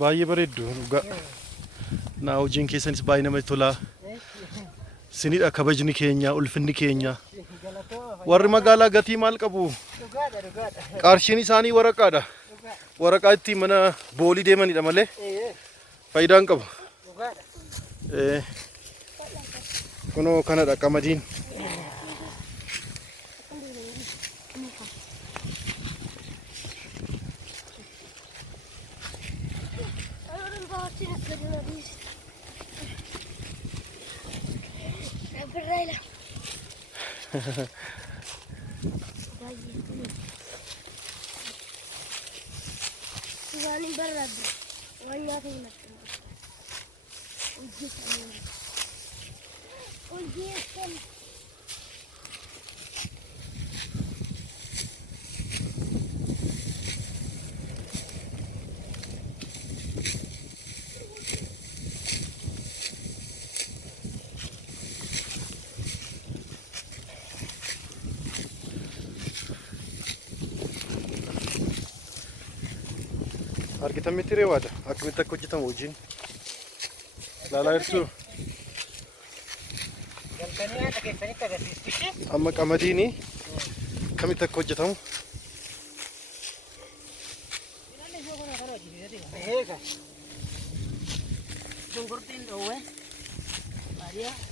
Baay'ee bareeddu dhugaa. Naa hojiin keessanis baay'ee namatti tola. Sinidha kabajni keenya, ulfinni keenya. Warri magaalaa gatii maal qabu? Qarshiin isaanii waraqaadha. Waraqaa itti mana boolii deemanidha malee faayidaa hin qabu. Kunoo kanadha qamadiin. Argitan miti reewaadha. Akkamitti akka hojjetamu hojiin. Laalaa jirtu. Amma qamadiini akkamitti akka hojjetamu. Shunkurtiin dhoowwe. Maariyaa.